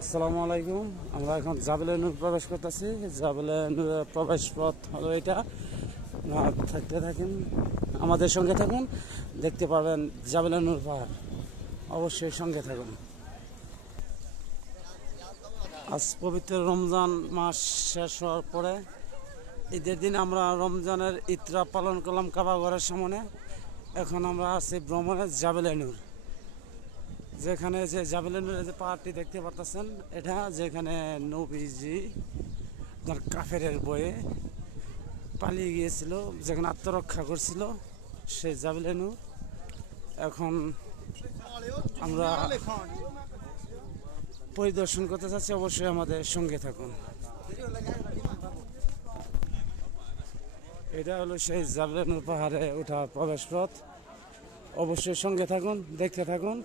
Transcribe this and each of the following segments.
আসসালামু আলাইকুম। আমরা এখন জাবেলে নূর প্রবেশ করতেছি। জাবেলে নূরের প্রবেশ পথ হলো এটা। থাকতে থাকেন, আমাদের সঙ্গে থাকুন, দেখতে পাবেন জাবেলে নূর পাহাড়। অবশ্যই সঙ্গে থাকুন। আজ পবিত্র রমজান মাস শেষ হওয়ার পরে ঈদের দিন আমরা রমজানের ঈদটা পালন করলাম কাবা ঘরের সামনে। এখন আমরা আছি ভ্রমণে জাবেলে নূর, যেখানে যে জাবেলে নূরের যে পাহাড়টি দেখতে পারতেছেন, এটা যেখানে নবীজি তার কাফেরের বয়ে পালিয়ে গিয়েছিল, যেখানে আত্মরক্ষা করছিল, সেই জাবেলে নূর। এখন আমরা পরিদর্শন করতে চাচ্ছি, অবশ্যই আমাদের সঙ্গে থাকুন। এটা হলো সেই জাবেলে নূর পাহাড়ে ওঠা প্রবেশ পথ। অবশ্যই সঙ্গে থাকুন, দেখতে থাকুন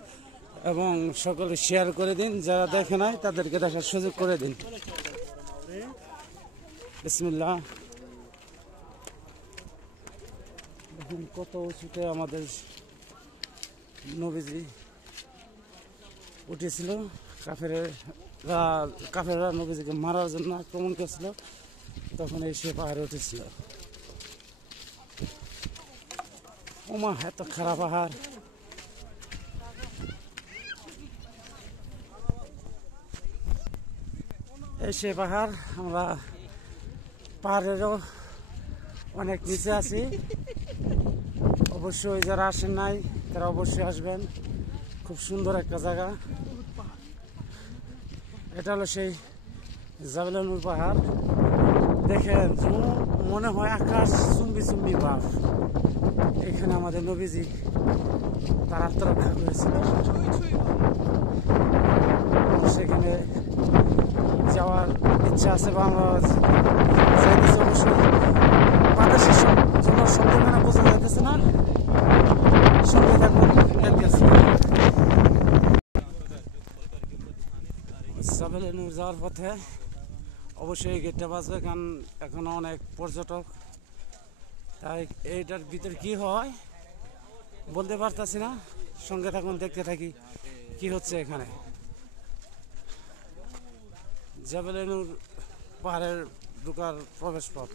এবং সকলে শেয়ার করে দিন। যারা দেখে নাই তাদেরকে দেখার সুযোগ করে দিন। বিসমিল্লাহ। দেখুন কত উঁচুতে আমাদের নবীজি উঠেছিল। কাফেররা নবীজিকে মারার জন্য আক্রমণ করেছিল, তখন এই সে পাহাড়ে উঠেছিল। ওমা, এত খারাপ পাহাড়! এই সে পাহাড়। আমরা পাহাড়েরও অনেক নিচে আছি। অবশ্যই যারা আসেন নাই তারা অবশ্যই আসবেন। খুব সুন্দর একটা জায়গা। এটা হলো সেই জাবেলে নূর পাহাড়। দেখেন, মনে হয় আকাশ চুম্বি চুম্বি ভাব। এখানে আমাদের নবীজি তার আত্মরক্ষা করেছিল। সেখানে যাওয়ার ইচ্ছা আছে বা আমরা যাইতেছি। অবশ্যই বাতাসের জন্য শব্দখানা বোঝা যাইতেছে না। সঙ্গে থাকুন, দেখতেছি। জাবেলে নূর যাওয়ার পথে অবশ্যই গেটটা বাজবে, কারণ এখনো অনেক পর্যটক। তাই এইটার ভিতরে কি হয় বলতে পারতাছি না। সঙ্গে থাকুন, দেখতে থাকি কি হচ্ছে এখানে। জাবেলে নূর পাহাড়ের ঢোকার প্রবেশ পথ।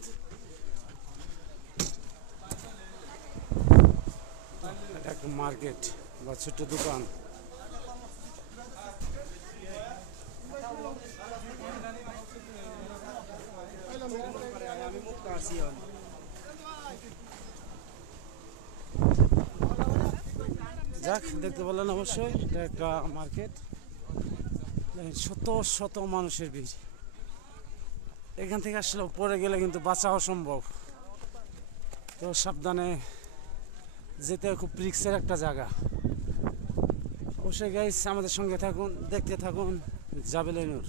এটা একটা মার্কেট বা ছোট্ট দোকান। যাক, দেখতে পেলেন অবশ্যই এটা একটা মার্কেট। শত শত মানুষের ভিড়। এখান থেকে আসলে পরে গেলে কিন্তু বাঁচা অসম্ভব, তো সাবধানে যেতে। খুব রিস্কের একটা জায়গা। অবশ্যই গাইস, আমাদের সঙ্গে থাকুন, দেখতে থাকুন জাবেলে নূর।